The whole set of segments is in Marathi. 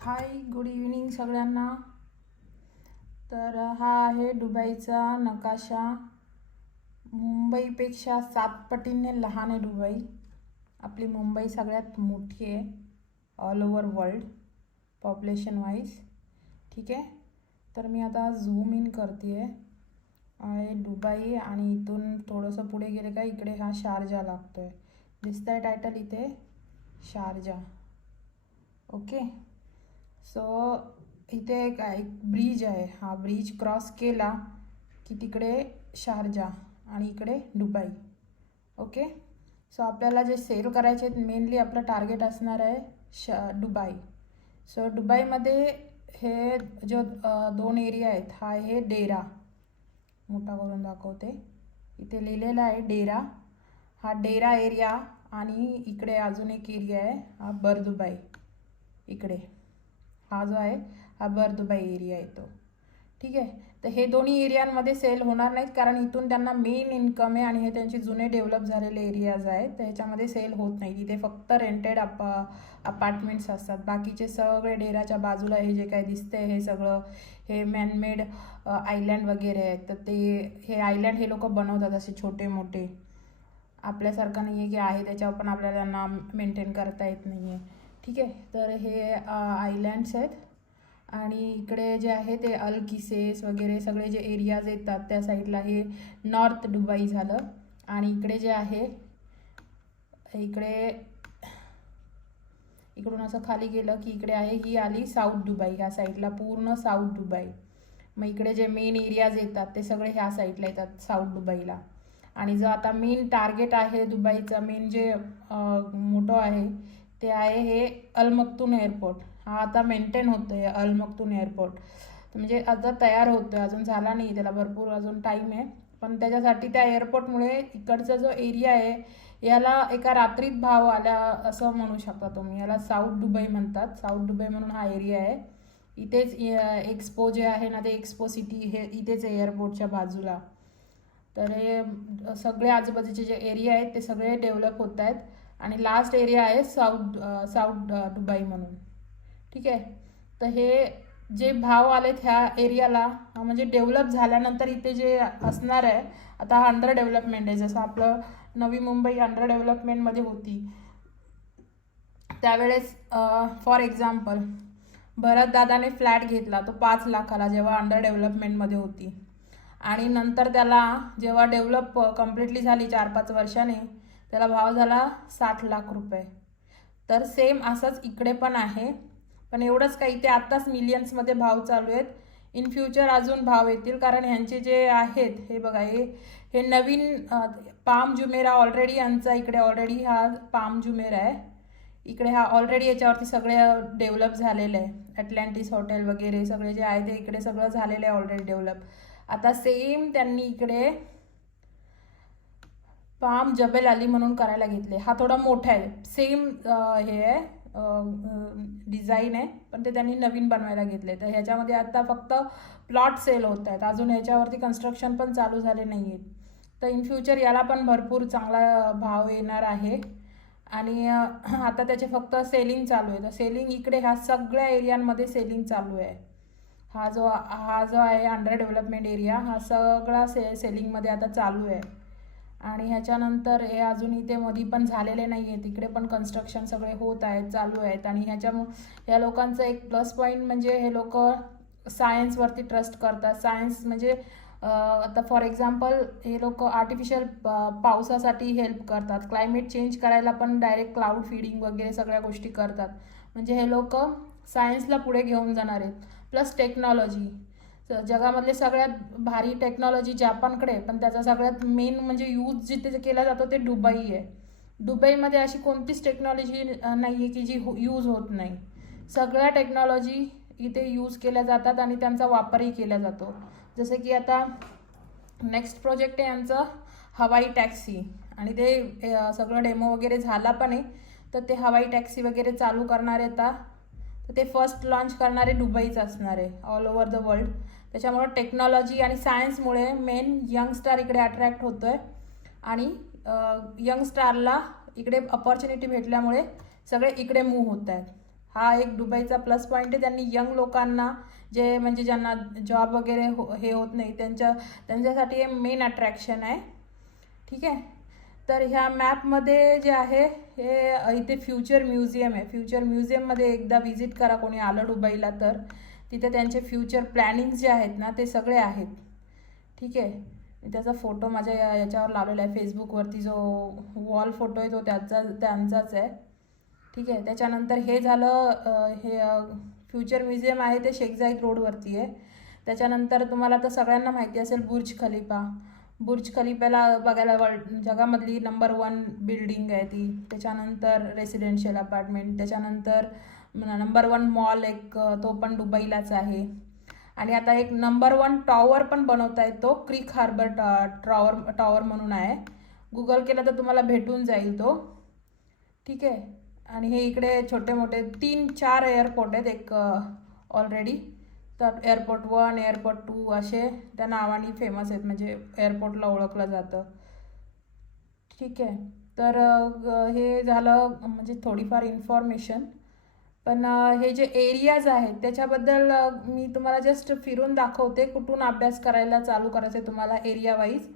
हाय, गुड इव्हनिंग सगळ्यांना. तर हा आहे दुबईचा नकाशा. मुंबईपेक्षा 7 पटीने लहान आहे दुबई. आपली मुंबई सगळ्यात मोठी आहे all over world population wise. ठीक आहे, तर मी आता झूम इन करते आहे दुबई आणि इथून थोडंसं पुढे गेले का इकडे हा शारजा लागतो आहे. दिसतं आहे टायटल इथे शारजा. ओके, सो इथे एक ब्रिज आहे. हा ब्रिज क्रॉस केला की तिकडे शारजा आणि इकडे दुबई. ओके, सो आपल्याला जे सेल करायचे आहेत मेनली आपलं टार्गेट असणार आहे दुबई. सो दुबईमध्ये हे जो 2 एरिया आहेत, हा आहे डेरा. मोठा करून दाखवते. इथे लिहिलेला आहे डेरा. हा डेरा एरिया आणि इकडे अजून एक एरिया आहे हा बरदुबई. इकडे हा जो आहे हा बरदुबई एरिया येतो. ठीक आहे, तर हे दोन्ही एरियांमध्ये सेल होणार नाहीत कारण इथून त्यांना मेन इन्कम आहे आणि हे त्यांचे जुने डेव्हलप झालेले एरियाज आहेत. तर ह्याच्यामध्ये सेल होत नाही. इथे फक्त रेंटेड अपार्टमेंट्स असतात. बाकीचे सगळे डेराच्या बाजूला हे जे काय दिसतंय हे सगळं हे मॅनमेड आयलँड वगैरे आहेत. तर हे आयलँड हे लोक बनवतात असे छोटे मोठे. आपल्यासारखं नाही आहे की आहे त्याच्यावर पण आपल्याला नाम मेंटेन करता येत नाही आहे. ठीक आहे, तर हे आयलँड्स आहेत आणि इकडे जे आहे ते अल किसेस वगैरे सगळे जे एरियाज येतात त्या साईडला हे नॉर्थ दुबई झालं. आणि इकडे जे आहे इकडून असं खाली गेलं की इकडे आहे ही आली साऊथ दुबई. ह्या साईडला पूर्ण साऊथ दुबई. मग इकडे जे मेन एरियाज येतात ते सगळे ह्या साईडला येतात साऊथ दुबईला. आणि जो आता मेन टार्गेट आहे दुबईचा मेन जे मोठं आहे ते आहे हे अल मक्तूम एअरपोर्ट. हा आता मेंटेन होतो आहे अल मक्तूम एअरपोर्ट. म्हणजे आता तयार होतो आहे, अजून झाला नाही, त्याला भरपूर अजून टाईम आहे. पण त्याच्यासाठी त्या एअरपोर्टमुळे इकडचा जो एरिया आहे याला एका रात्रीत भाव आला असं म्हणू शकता तुम्ही. याला साऊथ दुबई म्हणतात. साऊथ दुबई म्हणून हा एरिया आहे. इथेच एक्सपो जे आहे ना ते एक्सपो सिटी हे इथेच एअरपोर्टच्या बाजूला. तर हे सगळे आजूबाजूचे जे एरिया आहेत ते सगळे डेव्हलप होत आहेत. आणि लास्ट एरिया आहे साऊथ दुबई म्हणून. ठीक आहे, तर हे जे भाव आलेत ह्या एरियाला म्हणजे डेव्हलप झाल्यानंतर इथे जे असणार आहे आता हा अंडर डेव्हलपमेंट आहे. जसं आपलं नवी मुंबई अंडर डेव्हलपमेंटमध्ये होती त्यावेळेस फॉर एक्झाम्पल भरतदादाने फ्लॅट घेतला तो 5 लाखाला जेव्हा अंडर डेव्हलपमेंटमध्ये होती. आणि नंतर त्याला जेव्हा डेव्हलप कम्प्लिटली झाली 4-5 वर्षाने त्याला भाव झाला 60 लाख रुपये. तर सेम असंच इकडे पण आहे. पण एवढंच काही ते आत्ताच मिलियन्समध्ये भाव चालू आहेत. इन फ्युचर अजून भाव येतील कारण ह्यांचे जे आहेत हे बघा हे नवीन पाम जुमेरा ऑलरेडी यांचा इकडे ऑलरेडी हा पाम जुमेरा आहे. इकडे हा ऑलरेडी याच्यावरती सगळे डेव्हलप झालेलं आहे. ॲटलांटिस हॉटेल वगैरे सगळे जे आहे ते इकडे सगळं झालेलं आहे ऑलरेडी डेव्हलप. आता सेम त्यांनी इकडे पाम जबेल अली म्हणून करायला घेतले. हा थोडा मोठा आहे. सेम हे आहे डिझाईन आहे पण ते त्यांनी नवीन बनवायला घेतले. तर ह्याच्यामध्ये आता फक्त प्लॉट सेल होत आहेत. अजून ह्याच्यावरती कन्स्ट्रक्शन पण चालू झाले नाही आहेत. तर इन फ्युचर याला पण भरपूर चांगला भाव येणार आहे. आणि आता त्याचे फक्त सेलिंग चालू आहे. तर सेलिंग इकडे ह्या सगळ्या एरियांमध्ये सेलिंग चालू आहे. हा जो आहे अंडर डेव्हलपमेंट एरिया हा सगळा सेलिंगमध्ये आता चालू आहे. आणि ह्याच्यानंतर हे अजून इथे मध्ये पण झालेले नाही आहेत. इकडे पण कन्स्ट्रक्शन सगळे होत आहेत, चालू आहेत. आणि ह्या लोकांचं एक प्लस पॉईंट म्हणजे हे लोक सायन्सवरती ट्रस्ट करतात. सायन्स म्हणजे आता फॉर एक्झाम्पल हे लोक आर्टिफिशियल पावसासाठी हेल्प करतात. क्लायमेट चेंज करायला पण डायरेक्ट क्लाउड फीडिंग वगैरे सगळ्या गोष्टी करतात. म्हणजे हे लोक सायन्सला पुढे घेऊन जाणार आहेत. प्लस टेक्नॉलॉजी जगामधले सगळ्यात भारी टेक्नॉलॉजी जापानकडे, पण त्याचा सगळ्यात मेन म्हणजे यूज जिथे केला जातो ते दुबई आहे. दुबईमध्ये अशी कोणतीच टेक्नॉलॉजी नाही आहे की जी यूज होत नाही. सगळ्या टेक्नॉलॉजी इथे यूज केल्या जातात आणि त्यांचा वापरही केला जातो. जसं की आता नेक्स्ट प्रोजेक्ट आहे यांचं हवाई टॅक्सी. आणि ते सगळं डेमो वगैरे झाला पण आहे. तर ते हवाई टॅक्सी वगैरे चालू करणार आहेत. तर ते फर्स्ट लॉन्च करणारे दुबईच असणार आहे ऑल ओव्हर द वर्ल्ड. त्याच्यामुळे टेक्नॉलॉजी आणि सायन्समुळे मेन यंगस्टार इकडे अट्रॅक्ट होतो आहे. आणि यंगस्टारला इकडे अपॉर्च्युनिटी भेटल्यामुळे सगळे इकडे मूव्ह होत आहेत. हा एक दुबईचा प्लस पॉईंट आहे. त्यांनी यंग लोकांना जे म्हणजे ज्यांना जॉब वगैरे हे होत नाही त्यांच्यासाठी हे मेन अट्रॅक्शन आहे. ठीक आहे. तर ह्या मॅपमध्ये जे आहे हे इथे फ्युचर म्युझियम आहे. फ्युचर म्युझियममध्ये एकदा व्हिजिट करा कोणी आलं दुबईला तर. तिथे त्यांचे फ्युचर प्लॅनिंग जे आहेत ना ते सगळे आहेत. ठीक आहे. मी त्याचा फोटो माझ्या याच्यावर लावलेला आहे फेसबुकवरती. जो वॉल फोटो आहे तो त्यांचाच आहे. ठीक आहे. त्याच्यानंतर हे झालं हे फ्युचर म्युझियम आहे ते शेख जाईद रोडवरती आहे. त्याच्यानंतर तुम्हाला तर सगळ्यांना माहिती असेल बुर्ज खलिफा. बुर्ज खलिफाला बघायला जगामधली नंबर 1 बिल्डिंग आहे ती. त्याच्यानंतर रेसिडेन्शियल अपार्टमेंट. त्याच्यानंतर नंबर 1 मॉल एक तो पण दुबईलाच आहे. आणि आता एक नंबर 1 टॉवर पण बनवता येतो. क्रीक हार्बर टॉवर म्हणून आहे. गुगल केलं तर तुम्हाला भेटून जाईल तो. ठीक आहे. आणि हे इकडे छोटे मोठे 3-4 एअरपोर्ट आहेत एक ऑलरेडी. तर एअरपोर्ट 1 एअरपोर्ट 2 असे त्या नावाने फेमस आहेत. म्हणजे एअरपोर्टला ओळखलं जातं. ठीक आहे. तर हे झालं म्हणजे थोडीफार इन्फॉर्मेशन. पण हे जे एरियाज आहेत त्याच्याबद्दल मी तुम्हाला जस्ट फिरून दाखवते. कुठून अभ्यास करायला चालू करायचं आहे तुम्हाला एरिया वाईज.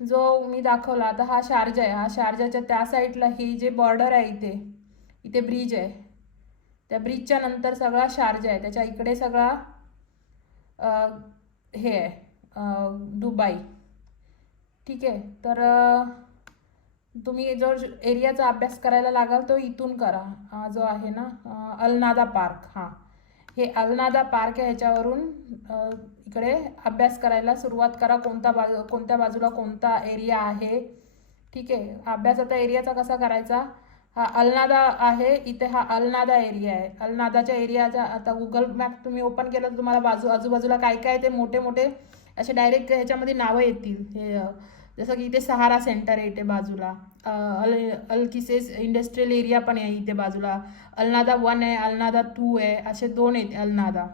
जो मी दाखवला आता हा शारजा आहे. हा शारजाच्या त्या साईडला ही जे बॉर्डर आहे इथे ब्रिज आहे. त्या ब्रिजच्या नंतर सगळा शारजा आहे. त्याच्या इकडे सगळा हे आहे दुबई. ठीक आहे. तर तुम्ही जो एरियाचा अभ्यास करायला लागाल तो इथून करा. जो आहे ना अलनादा पार्क. हां, हे अलनादा पार्क आहे. ह्याच्यावरून इकडे अभ्यास करायला सुरुवात करा. कोणत्या बाजूला कोणता एरिया आहे. ठीक आहे. अभ्यास आता एरियाचा कसा करायचा. हा अलनादा आहे इथे. हा अलनादा एरिया आहे. अलनादाच्या एरियाचा आता गुगल मॅप तुम्ही ओपन केलं तर तुम्हाला आजूबाजूला काय काय ते मोठे मोठे असे डायरेक्ट ह्याच्यामध्ये नावं येतील. हे जसं की इथे सहारा सेंटर आहे इथे बाजूला. अलकिसेस इंडस्ट्रियल एरिया पण आहे इथे बाजूला. अलनादा 1 आहे, अलनादा 2 आहे, असे 2 आहेत अलनादा.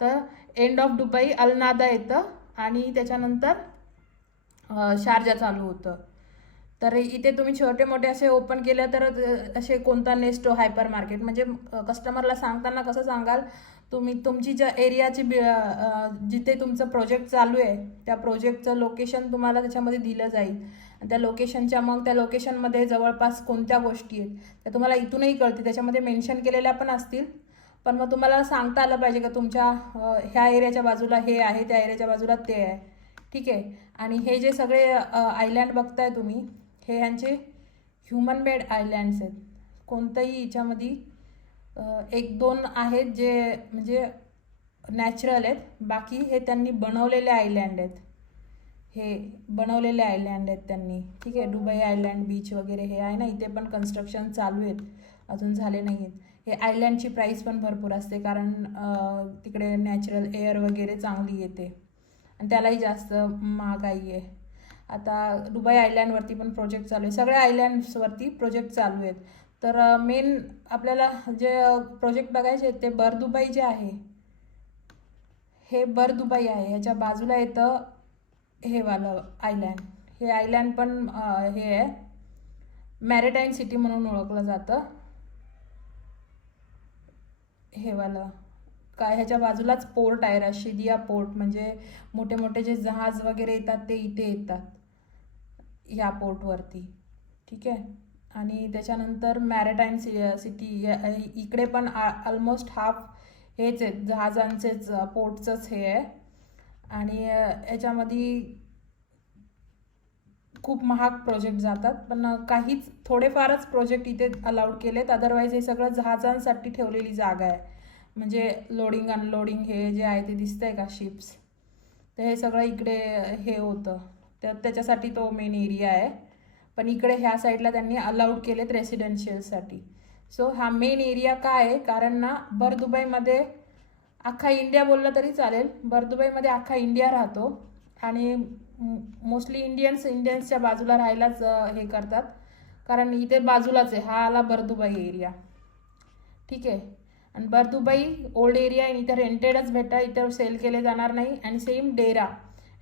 तर एंड ऑफ दुबई अलनादा येतं आणि त्याच्यानंतर शारजा चालू होतं. तर इथे तुम्ही छोटे मोठे असे ओपन केले तर असे कोणता नेस्टो हायपर मार्केट म्हणजे कस्टमरला सांगताना कसं सांगाल तुम्ही तुमची ज्या एरियाची जिथे तुमचं प्रोजेक्ट चालू आहे त्या प्रोजेक्टचं लोकेशन तुम्हाला त्याच्यामध्ये दिलं जाईल. आणि त्या लोकेशनच्या मग त्या लोकेशनमध्ये जवळपास कोणत्या गोष्टी आहेत त्या तुम्हाला इथूनही कळतील. त्याच्यामध्ये मेन्शन केलेल्या पण असतील. पण मग तुम्हाला सांगता आलं पाहिजे का तुमच्या ह्या एरियाच्या बाजूला हे आहे, त्या एरियाच्या बाजूला ते आहे. ठीक आहे. आणि हे जे सगळे आयलँड बघताय तुम्ही हे ह्यांचे ह्युमन मेड आयलँड्स आहेत. कोणतंही याच्यामध्ये 1-2 आहेत जे म्हणजे नॅचरल आहेत. बाकी हे त्यांनी बनवलेले आयलँड आहेत. हे बनवलेले आयलँड आहेत त्यांनी. ठीक आहे. दुबई आयलँड बीच वगैरे हे आहे ना इथे पण कन्स्ट्रक्शन चालू आहेत. अजून झाले नाही आहेत. हे आयलँडची प्राईस पण भरपूर असते कारण तिकडे नॅचरल एअर वगैरे चांगली येते आणि त्यालाही जास्त महागाई आहे. आता दुबई आयलँडवरती पण प्रोजेक्ट चालू आहे. सगळ्या आयलँड्सवरती प्रोजेक्ट चालू आहेत. तर मेन आपल्याला जे प्रोजेक्ट बघायचे आहेत ते बर दुबई जे आहे हे बर दुबई आहे. ह्याच्या बाजूला येतं हे वालं आयलँड. हे आयलँड पण हे आहे मॅरिटाईम सिटी म्हणून ओळखलं जातं. हे वालं ह्याच्या बाजूलाच पोर्ट आहे रशिदिया पोर्ट. म्हणजे मोठे मोठे जे जहाज वगैरे येतात ते इथे येतात ह्या पोर्टवरती. ठीक आहे. आणि त्याच्यानंतर मॅरिटाईम सिटी इकडे पण ऑलमोस्ट हाफ हेच आहेत जहाजांचेच पोर्टचंच हे आहे. आणि याच्यामध्ये खूप महाग प्रोजेक्ट जातात पण काहीच थोडेफारच प्रोजेक्ट इथे अलाउड केलेत. अदरवाईज हे सगळं जहाजांसाठी ठेवलेली जागा आहे. म्हणजे लोडिंग अनलोडिंग हे जे आहे ते दिसतंय का शिप्स तर हे सगळं इकडे हे होतं. त्याच्यासाठी तो मेन एरिया आहे. पण इकडे ह्या साईडला त्यांनी अलाउड केलेत रेसिडेन्शियलसाठी. सो हा मेन एरिया काय आहे कारण ना बर दुबईमध्ये अख्खा इंडिया बोलला तरी चालेल. बर दुबईमध्ये अख्खा इंडिया राहतो आणि मोस्टली इंडियन्सच्या बाजूला राहायलाच हे करतात कारण इथे बाजूलाच आहे. हा आला बर दुबई एरिया. ठीक आहे. आणि बर दुबई ओल्ड एरिया आहे. इथे रेंटेडच भेटा इथे सेल केले जाणार नाही. आणि सेम डेरा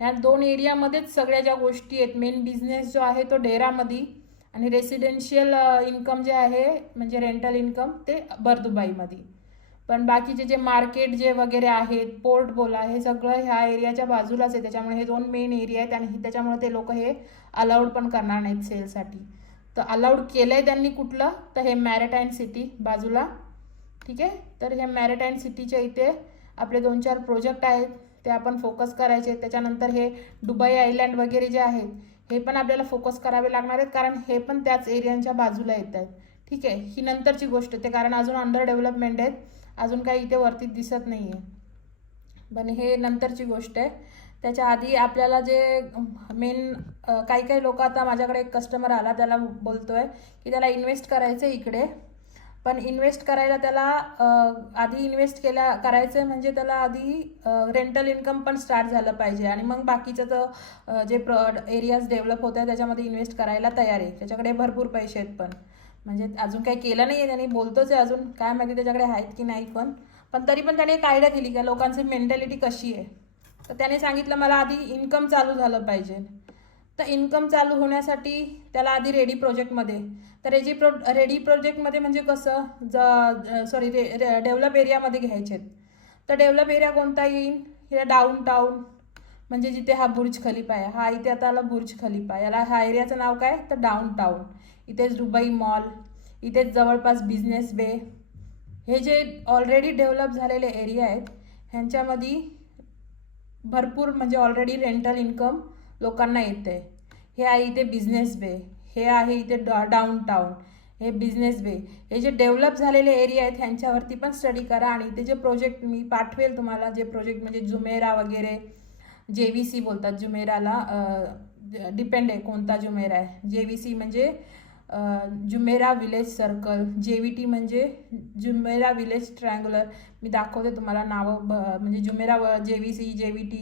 ह्या 2 एरियामध्येच सगळ्या ज्या गोष्टी आहेत. मेन बिझनेस जो आहे तो डेरामध्ये आणि रेसिडेन्शियल इन्कम जे आहे म्हणजे रेंटल इन्कम ते बर दुबईमध्ये. पण बाकीचे जे मार्केट जे वगैरे आहेत, पोर्ट बोला, हे सगळं ह्या एरियाच्या बाजूलाच आहे. त्याच्यामुळे हे 2 मेन एरिया आहेत आणि त्याच्यामुळे ते लोक हे अलाउड पण करणार नाहीत सेलसाठी. तर अलाउड केलं आहे त्यांनी कुठलं, तर हे मॅरिटाईम सिटी बाजूला. ठीक आहे, तर हे मॅरिटाईम सिटीच्या इथे आपले 2-4 प्रोजेक्ट आहेत, ते आपण फोकस करायचे. त्याच्यानंतर हे दुबई आयलँड वगैरे जे आहेत, हे पण आपल्याला फोकस करावे लागणार आहेत, कारण हे पण त्याच एरियांच्या बाजूला येत आहेत. ठीक आहे, ही नंतरची गोष्ट ते, कारण अजून अंडर डेव्हलपमेंट आहेत, अजून काही इथे वरती दिसत नाही आहे, पण हे नंतरची गोष्ट आहे. त्याच्या आधी आपल्याला जे मेन काही लोक, आता माझ्याकडे एक कस्टमर आला, त्याला बोलतो आहे की त्याला इन्व्हेस्ट करायचं आहे इकडे, पण इन्व्हेस्ट करायला त्याला आधी करायचं आहे म्हणजे त्याला आधी रेंटल इन्कम पण स्टार्ट झालं पाहिजे, आणि मग बाकीचं तर जे एरियाज डेव्हलप होत आहे त्याच्यामध्ये इन्व्हेस्ट करायला तयार आहे. त्याच्याकडे भरपूर पैसे आहेत, पण म्हणजे अजून काही केलं नाही आहे त्यांनी, बोलतोच आहे, अजून काय माहिती त्याच्याकडे आहेत की नाही. पण तरी पण त्याने एक आयडिया दिली की लोकांची मेंटॅलिटी कशी आहे. तर त्याने सांगितलं मला आधी इन्कम चालू झालं पाहिजे. तर इन्कम चालू होण्यासाठी त्याला आधी रेडी प्रोजेक्टमध्ये, तर रेडी प्रोजेक्टमध्ये म्हणजे कसं, डेव्हलप एरियामध्ये घ्यायचे. तर डेव्हलप एरिया कोणता येईल, हे डाऊन टाऊन, म्हणजे जिथे हा बुर्ज खलिफा आहे, हा इथे आता आला बुर्ज खलिफा, याला ह्या एरियाचं नाव काय, तर डाऊन टाऊन. इथेच दुबई मॉल, इथेच जवळपास बिझनेस बे, हे जे ऑलरेडी डेव्हलप झालेले एरिया आहेत ह्यांच्यामध्ये भरपूर म्हणजे ऑलरेडी रेंटल इन्कम लोकांना येते. हे आहे इथे बिझनेस बे, हे आहे इथे डाऊन टाऊन, हे बिझनेस बे. हे जे डेव्हलप झालेले एरिया आहेत ह्यांच्यावरती पण स्टडी करा, आणि ते जे प्रोजेक्ट मी पाठवेल तुम्हाला, जे प्रोजेक्ट म्हणजे जुमेरा वगैरे, JVC बोलतात जुमेराला, डिपेंड आहे कोणता जुमेरा आहे. JVC म्हणजे जुमेरा विलेज सर्कल, JVT म्हणजे जुमेरा विलेज ट्रायंग्युलर. मी दाखवते तुम्हाला नावं, म्हणजे जुमेरा, JVC, JVT,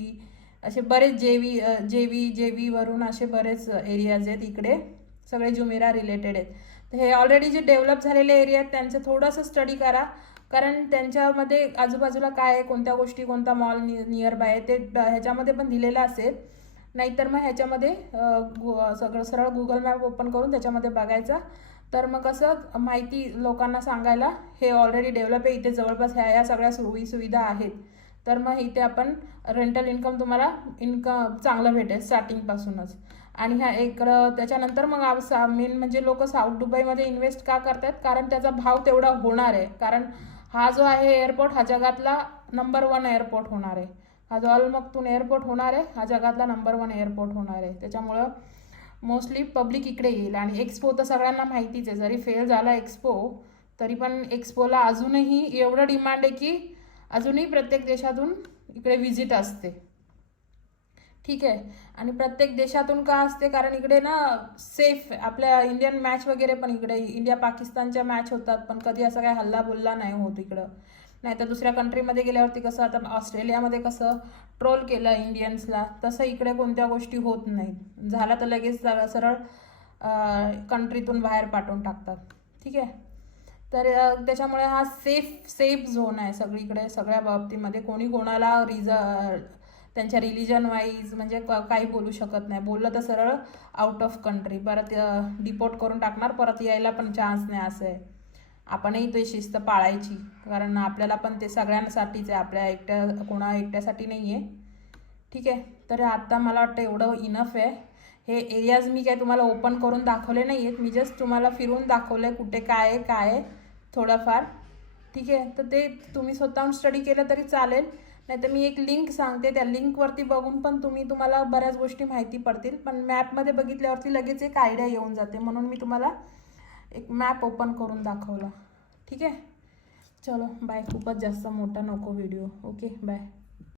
असे बरेच जेवी वरून असे बरेच एरियाज आहेत इकडे, सगळे जुमेरा रिलेटेड आहेत. तर हे ऑलरेडी जे डेव्हलप झालेले एरिया आहेत त्यांचं थोडंसं स्टडी करा, कारण त्यांच्यामध्ये आजूबाजूला काय आहे, कोणत्या गोष्टी, कोणता मॉल नियर बाय आहे ते ह्याच्यामध्ये पण दिलेलं असेल. नाहीतर मग ह्याच्यामध्ये सगळं सरळ गुगल मॅप ओपन करून त्याच्यामध्ये बघायचा. तर मग कसं माहिती लोकांना सांगायला, हे ऑलरेडी डेव्हलप आहे, इथे जवळपास ह्या सगळ्या सुविधा आहेत. तर मग इथे आपण रेंटल इन्कम तुम्हाला चांगलं भेटेल स्टार्टिंगपासूनच. आणि ह्या इकडं त्याच्यानंतर मग मेन म्हणजे लोक साऊथ दुबईमध्ये इन्व्हेस्ट का करतात, कारण त्याचा भाव तेवढा होणार आहे. कारण हा जो आहे एअरपोर्ट, हा जगातला नंबर 1 एअरपोर्ट होणार आहे. हा जो अल मक्तूम एअरपोर्ट होणार आहे, हा जगातला नंबर 1 एअरपोर्ट होणार आहे. त्याच्यामुळं मोस्टली पब्लिक इकडे येईल. आणि एक्सपो तर सगळ्यांना माहितीच आहे, जरी फेल झाला एक्सपो तरी पण एक्सपोला अजूनही एवढं डिमांड आहे की अजूनही प्रत्येक देशातून इकडे व्हिजिट असते. ठीक आहे, आणि प्रत्येक देशातून का असते, कारण इकडे ना सेफ, आपल्या इंडियन मॅच वगैरे पण इकडे इंडिया पाकिस्तानच्या मॅच होतात, पण कधी असं काय हल्ला बुल्ला नाही होत इकडं. नाही तर दुसऱ्या कंट्रीमध्ये गेल्यावरती कसं, आता ऑस्ट्रेलियामध्ये कसं ट्रोल केलं इंडियन्सला, तसं इकडे कोणत्या गोष्टी होत नाहीत. झाला तर लगेच सरळ कंट्रीतून बाहेर पाठवून टाकतात. ठीक आहे, तर त्याच्यामुळे हा सेफ झोन आहे सगळीकडे, सगळ्या बाबतीमध्ये. कोणी कोणाला त्यांच्या रिलिजन वाईज म्हणजे काही बोलू शकत नाही. बोललं तर सरळ आउट ऑफ कंट्री, परत डिपोर्ट करून टाकणार, परत यायला पण चान्स नाही. असं आहे. आपणही ते शिस्त पाळायची, कारण आपल्याला पण ते सगळ्यांसाठीच आहे, आपल्या कोणा एकट्यासाठी नाही आहे. ठीक आहे, तर आत्ता मला वाटतं एवढं इनफ आहे. हे एरियाज मी काय तुम्हाला ओपन करून दाखवले नाही आहेत, मी जस्ट तुम्हाला फिरून दाखवलं आहे कुठे काय आहे थोडंफार. ठीक आहे, तर ते तुम्ही स्वतःहून स्टडी केलं तरी चालेल, नाही तर मी एक लिंक सांगते, त्या लिंकवरती बघून पण तुम्हाला बऱ्याच गोष्टी माहिती पडतील. पण मॅपमध्ये बघितल्यावरती लगेच एक आयडिया येऊन जाते, म्हणून मी तुम्हाला एक मॅप ओपन करून दाखवला. ठीक आहे, चलो बाय. खूपच जास्त मोठा नको व्हिडिओ. Okay bye.